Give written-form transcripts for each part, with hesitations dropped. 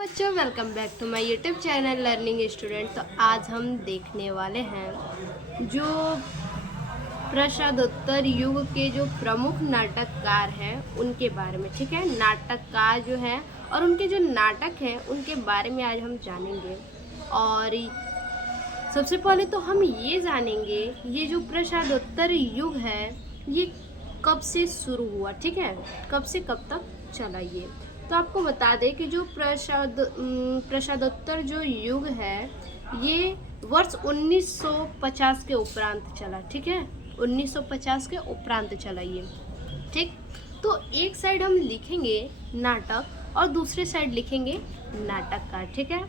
बच्चों, welcome back to my YouTube channel learning student. तो आज हम देखने वाले हैं जो प्रसादोत्तर युग के जो प्रमुख नाटककार हैं उनके बारे में। ठीक है, नाटककार जो हैं और उनके जो नाटक हैं उनके बारे में आज हम जानेंगे। और सबसे पहले तो हम ये जानेंगे ये जो प्रसादोत्तर युग है ये कब से शुरू हुआ। ठीक है, कब से कब तक चला ये। तो आपको बता दें कि जो प्रसादोत्तर जो युग है ये वर्ष 1950 के उपरांत चला। ठीक है, 1950 के उपरांत चला ये। ठीक, तो एक साइड हम लिखेंगे नाटक और दूसरे साइड लिखेंगे नाटककार। ठीक है,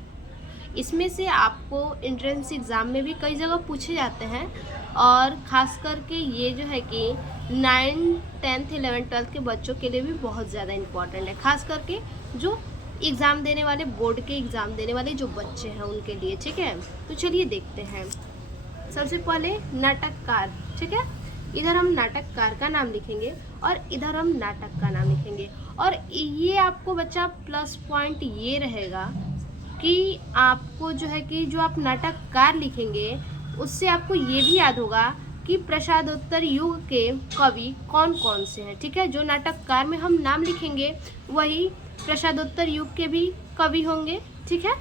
इसमें से आपको एंट्रेंस एग्ज़ाम में भी कई जगह पूछे जाते हैं और ख़ास करके ये जो है कि 9, 10, 11, 12 के बच्चों के लिए भी बहुत ज़्यादा इम्पॉर्टेंट है, ख़ास करके जो एग्ज़ाम देने वाले, बोर्ड के एग्ज़ाम देने वाले जो बच्चे हैं उनके लिए। ठीक है, तो चलिए देखते हैं। सबसे पहले नाटककार। ठीक है, इधर हम नाटककार का नाम लिखेंगे और इधर हम नाटक का नाम लिखेंगे। और ये आपको बच्चा प्लस पॉइंट ये रहेगा कि आपको जो है कि जो आप नाटककार लिखेंगे उससे आपको ये भी याद होगा कि प्रसादोत्तर युग के कवि कौन कौन से हैं। ठीक है, जो नाटककार में हम नाम लिखेंगे वही प्रसादोत्तर युग के भी कवि होंगे। ठीक है,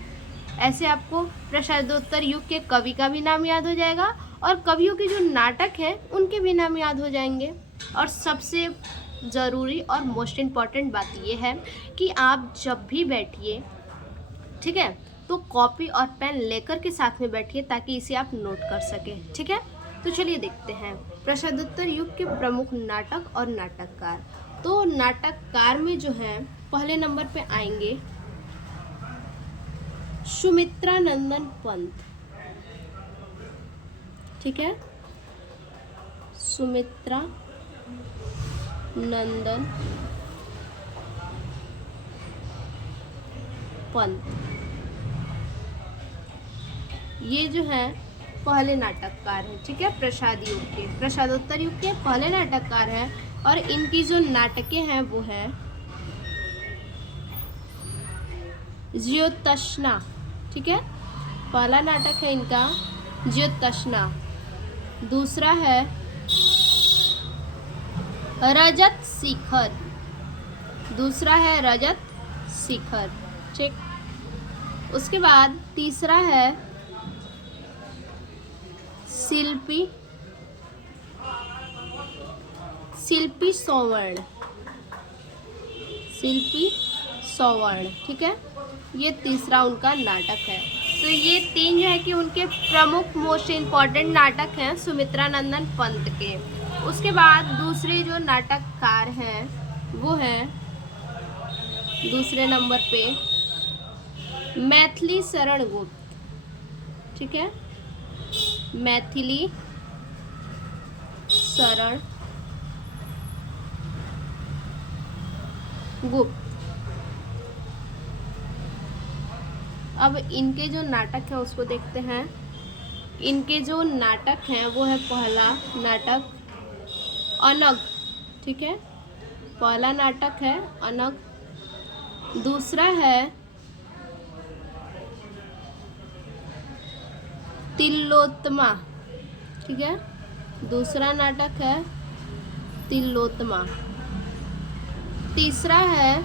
ऐसे आपको प्रसादोत्तर युग के कवि का भी नाम याद हो जाएगा और कवियों के जो नाटक हैं उनके भी नाम याद हो जाएंगे। और सबसे ज़रूरी और मोस्ट इम्पॉर्टेंट बात यह है कि आप जब भी बैठिए, ठीक है, तो कॉपी और पेन लेकर के साथ में बैठिए ताकि इसे आप नोट कर सकें। ठीक है, तो चलिए देखते हैं प्रसादोत्तर युग के प्रमुख नाटक और नाटककार। तो नाटककार में जो है पहले नंबर पे आएंगे सुमित्रानंदन पंत। ठीक है, सुमित्रा नंदन पंत, ये जो है पहले नाटककार हैं। ठीक है, प्रसादोत्तर युग के पहले नाटककार हैं और इनकी जो नाटकें हैं वो है ज्योत्सना। ठीक है, पहला नाटक है इनका ज्योत्सना, दूसरा है रजत शिखर, दूसरा है रजत शिखर। ठीक, उसके बाद तीसरा है शिल्पी सौवर्ण, शिल्पी सौवर्ण। ठीक है, ये तीसरा उनका नाटक है। तो ये तीन जो है कि उनके प्रमुख मोस्ट इम्पॉर्टेंट नाटक हैं सुमित्रानंदन पंत के। उसके बाद दूसरे जो नाटककार हैं वो हैं दूसरे नंबर पे मैथिली शरण गुप्त। ठीक है, मैथिली शरण गुप्त। अब इनके जो नाटक हैं उसको देखते हैं। इनके जो नाटक हैं वो है पहला नाटक अनग। ठीक है, पहला नाटक है अनग, दूसरा है तिलोत्तमा। ठीक है, दूसरा नाटक है तिलोत्तमा, तीसरा है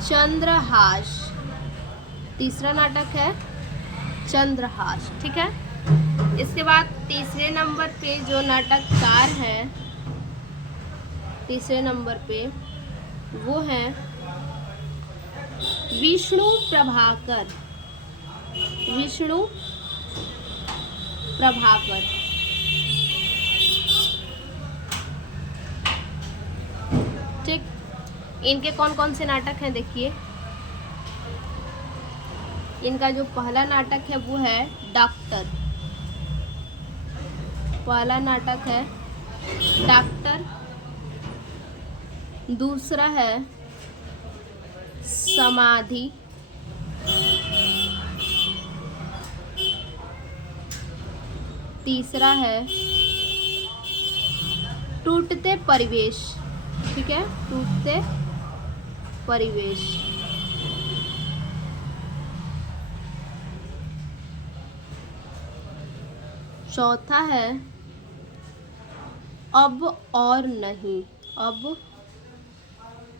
चंद्रहास, तीसरा नाटक है चंद्रहास। ठीक है, इसके बाद तीसरे नंबर पे जो नाटककार हैं, तीसरे नंबर पे वो हैं विष्णु प्रभाकर, विष्णु प्रभाकर। ठीक, इनके कौन कौन से नाटक हैं देखिए। इनका जो पहला नाटक है वो है डॉक्टर, पहला नाटक है डॉक्टर, दूसरा है समाधि, तीसरा है टूटते परिवेश। ठीक है, टूटते परिवेश। चौथा है अब और नहीं, अब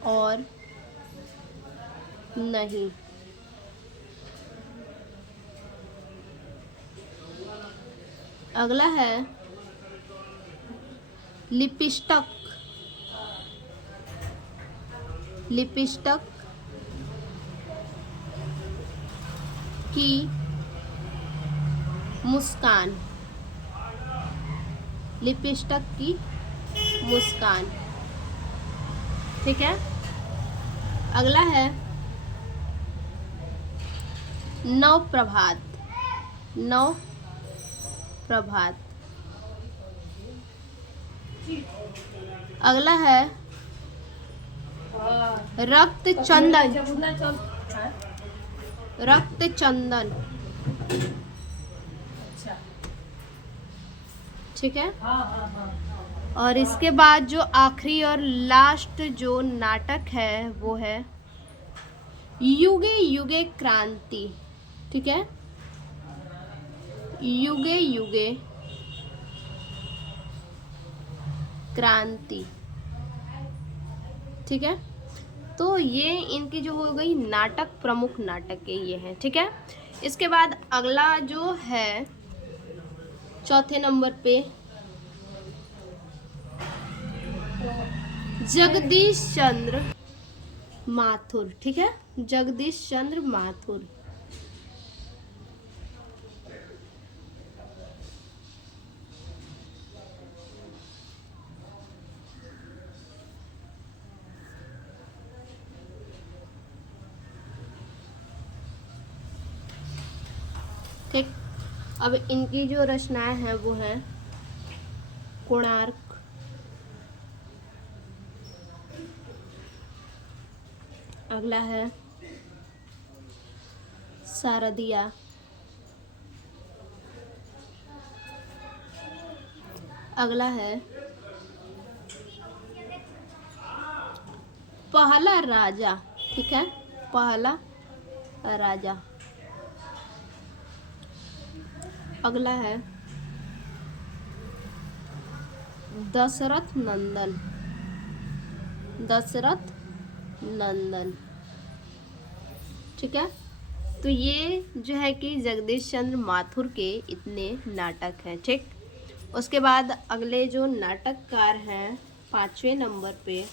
और नहीं। अगला है लिपस्टिक, लिपस्टिक की मुस्कान, लिपस्टिक की मुस्कान। ठीक है। अगला है नव प्रभात, नव प्रभात। अगला है रक्त चंदन, रक्त चंदन। ठीक है। और इसके बाद जो आखिरी और लास्ट जो नाटक है वो है युगे युगे क्रांति। ठीक है, युगे युगे क्रांति। ठीक है। तो ये इनकी जो हो गई नाटक, प्रमुख नाटक के ये हैं। ठीक है। इसके बाद अगला जो है चौथे नंबर पे जगदीश चंद्र माथुर। ठीक है, जगदीश चंद्र माथुर। ठीक। अब इनकी जो रचनाएं हैं वो हैं कोणार्क, अगला है शारदिया, अगला है पहला राजा। ठीक है, पहला राजा। अगला है दशरथ नंदन, दशरथ नंदन। ठीक है। तो ये जो है कि जगदीश चंद्र माथुर के इतने नाटक हैं। ठीक। उसके बाद अगले जो नाटककार हैं 5वें नंबर पे,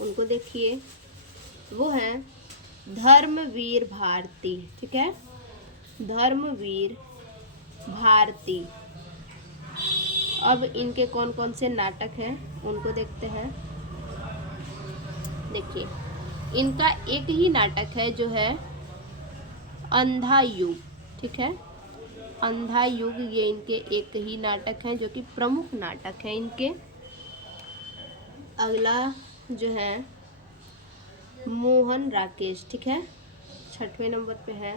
उनको देखिए, वो हैं धर्मवीर भारती। ठीक है, धर्मवीर भारती। अब इनके कौन कौन से नाटक हैं उनको देखते हैं। देखिए, इनका एक ही नाटक है जो है अंधा युग। ठीक है, अंधा युग, ये इनके एक ही नाटक है जो कि प्रमुख नाटक है इनके। अगला जो है मोहन राकेश। ठीक है, 6वें नंबर पे है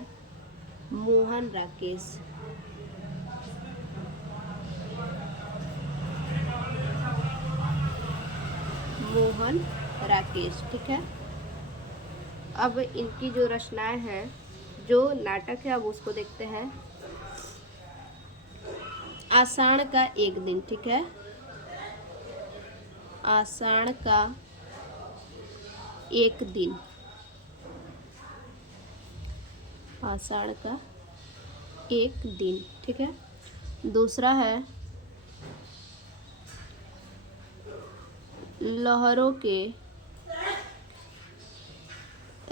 मोहन राकेश। मोहन राकेश। ठीक है। अब इनकी जो रचनाएं हैं, जो नाटक है, अब उसको देखते हैं। आषाढ़ का एक दिन। ठीक है, आषाढ़ का एक दिन, आषाढ़ का एक दिन। ठीक है। दूसरा है लहरों के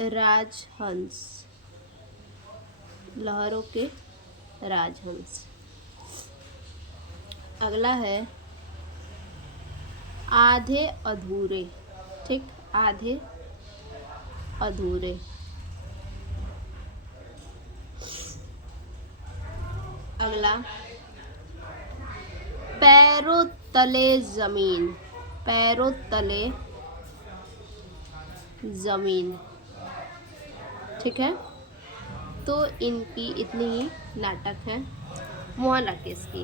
राजहंस, लहरों के राजहंस। अगला है आधे अधूरे। ठीक, आधे अधूरे। अगला पैरों तले जमीन, पैरों तले जमीन। ठीक है। तो इनकी इतनी ही नाटक हैं मोहन राकेश की।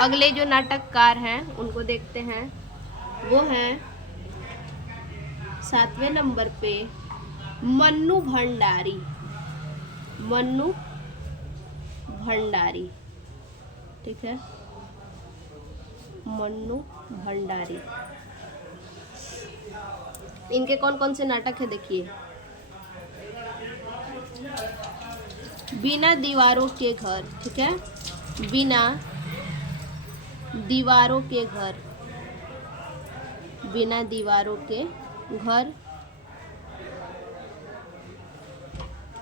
अगले जो नाटककार हैं उनको देखते हैं। वो हैं 7वें नंबर पे मन्नू भंडारी, मन्नू भंडारी, ठीक है, मन्नू भंडारी। इनके कौन कौन से नाटक है देखिए। बिना दीवारों के घर, ठीक है, बिना दीवारों के घर, बिना दीवारों के घर।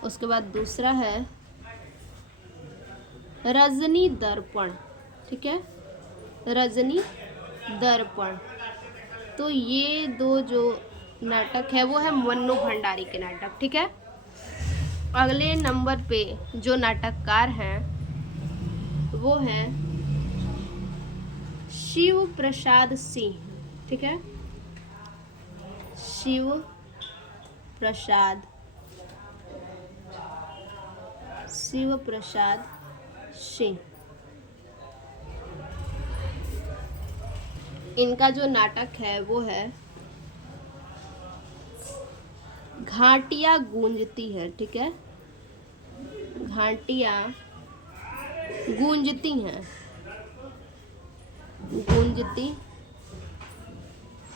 उसके बाद दूसरा है रजनी दर्पण, ठीक है, रजनी दर्पण। तो ये दो जो नाटक है वो है मन्नू भंडारी के नाटक, ठीक है। अगले नंबर पे जो नाटककार हैं वो हैं शिव प्रसाद सिंह, ठीक है, शिव प्रसाद सिंह। इनका जो नाटक है वो है घाटियां गूंजती है, ठीक है, घाटियां गूंजती हैं, गूंजती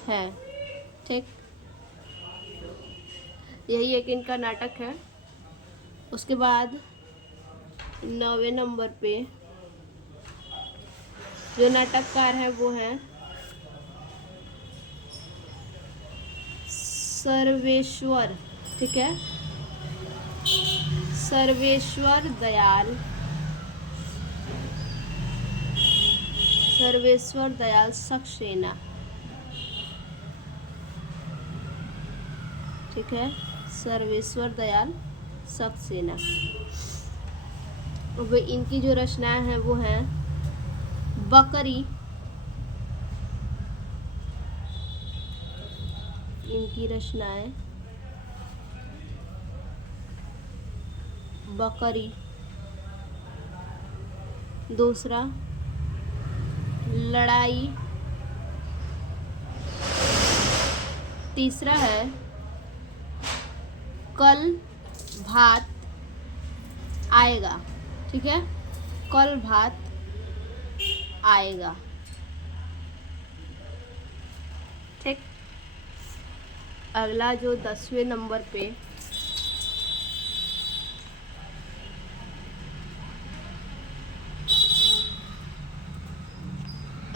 है, ठीक। यही एक इनका नाटक है। उसके बाद 9वें नंबर पे जो नाटककार है वो है सर्वेश्वर, ठीक है, सर्वेश्वर दयाल सक्सेना, ठीक है, सर्वेश्वर दयाल सक्सेना। अब इनकी जो रचनाएं हैं वो हैं बकरी, इनकी रचनाएं बकरी। दूसरा लड़ाई। तीसरा है कल भात आएगा, ठीक है, कल भात आएगा, ठीक। अगला जो 10वें नंबर पे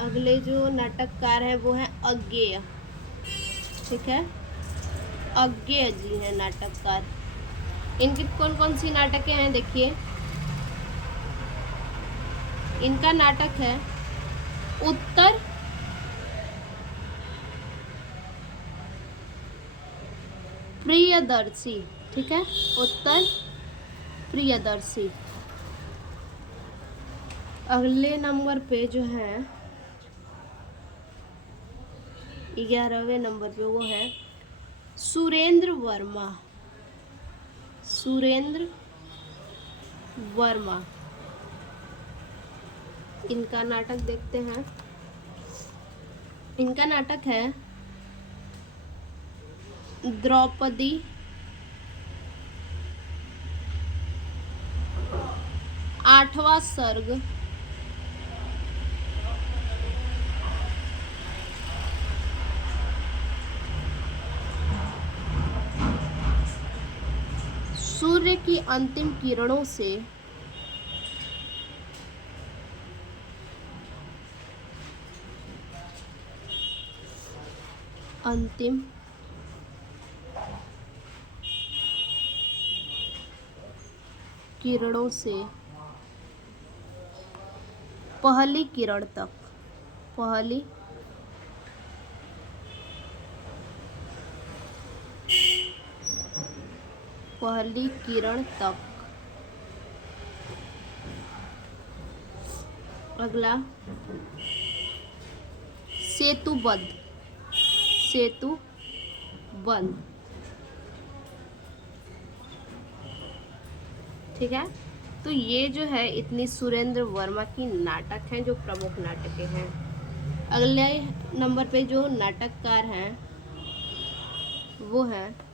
अगले जो नाटककार हैं वो हैं अज्ञेय, ठीक है, अज्ञेय जी हैं नाटककार। इनकी कौन कौन सी नाटकें हैं देखिए। इनका नाटक है उत्तर प्रियदर्शी, ठीक है, उत्तर प्रियदर्शी। अगले नंबर पे जो है 11वें नंबर पे वो है सुरेंद्र वर्मा, सुरेंद्र वर्मा। इनका नाटक देखते हैं। इनका नाटक है द्रौपदी, आठवां सर्ग, सूर्य की अंतिम किरणों से अंतिम किरणों से पहली किरण तक, पहली किरण तक। अगला सेतुबंध, सेतुबंध, ठीक है। तो ये जो है इतनी सुरेंद्र वर्मा की नाटक हैं जो प्रमुख नाटकें हैं। अगले नंबर पे जो नाटककार हैं वो है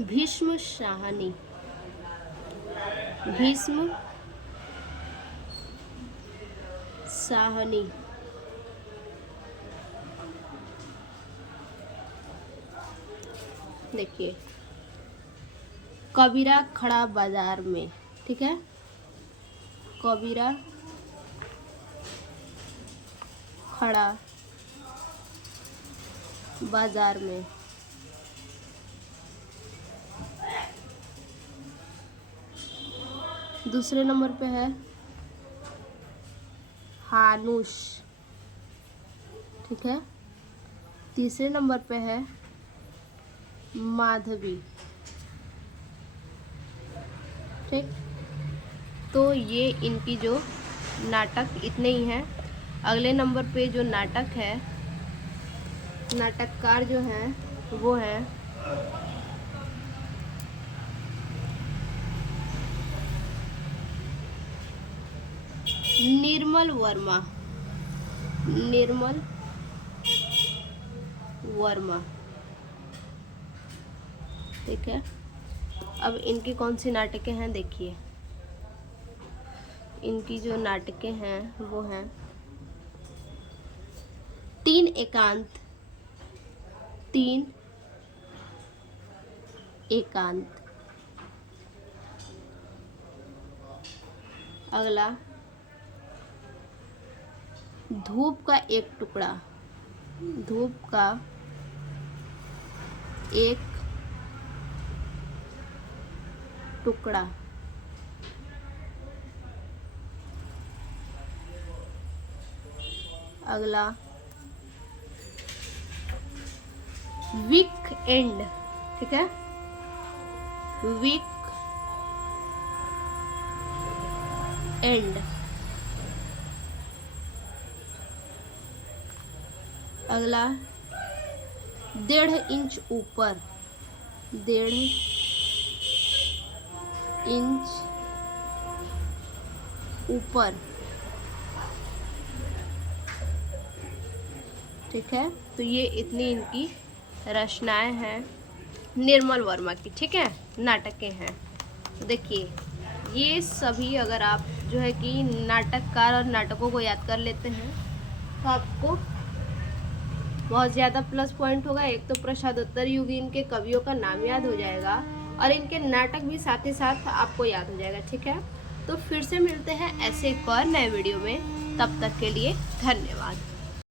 भीष्म साहनी, भीष्म साहनी। देखिए, कबीरा खड़ा बाजार में, ठीक है, कबीरा खड़ा बाजार में। दूसरे नंबर पे है हानुश, ठीक है। तीसरे नंबर पे है माधवी, ठीक। तो ये इनकी जो नाटक इतने ही हैं। अगले नंबर पे जो नाटक है, नाटककार जो हैं वो है निर्मल वर्मा, निर्मल वर्मा, ठीक है। अब इनकी कौन सी नाटकें हैं देखिए, इनकी जो नाटकें हैं वो हैं तीन एकांत, तीन एकांत। अगला धूप का एक टुकड़ा, धूप का एक टुकड़ा। अगला वीक एंड, ठीक है, वीक एंड। अगला 1.5 इंच ऊपर, 1.5 इंच ऊपर, ठीक है। तो ये इतनी इनकी रचनाएं हैं निर्मल वर्मा की, ठीक है, नाटकें हैं। तो देखिए, ये सभी अगर आप जो है कि नाटककार और नाटकों को याद कर लेते हैं तो आपको बहुत ज़्यादा प्लस पॉइंट होगा। एक तो प्रसादोत्तर युग इनके कवियों का नाम याद हो जाएगा और इनके नाटक भी साथ ही साथ आपको याद हो जाएगा, ठीक है। तो फिर से मिलते हैं ऐसे एक और नए वीडियो में, तब तक के लिए धन्यवाद।